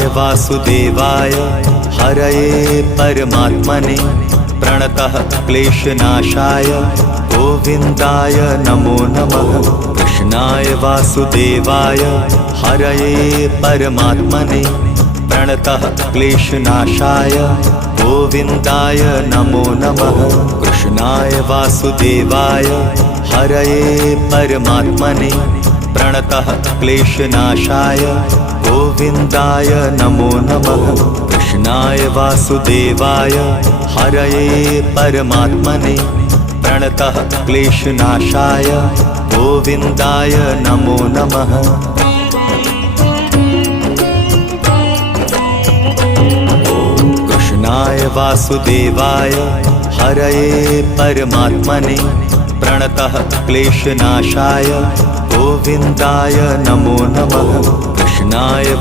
कृष्णाय वासुदेवाय हरये परमात्मने प्रणतः क्लेशनाशाय गोविन्दाय नमो नमः। कृष्णाय वासुदेवाय हरये परमात्मने प्रणतः क्लेशनाशाय गोविन्दाय नमो नमः। कृष्णाय वासुदेवाय हरये परमात्मने प्रणतः क्लेशनाशाय गोविन्दाय नमो नमः। कृष्णाय वासुदेवाय हरये परमात्मने प्रणतः क्लेशनाशाय गोविन्दाय नमो नमः। कृष्णाय वासुदेवाय हरये परमात्मने प्रणतः क्लेशनाशाय गोविन्दाय नमो नमः। कृष्णाय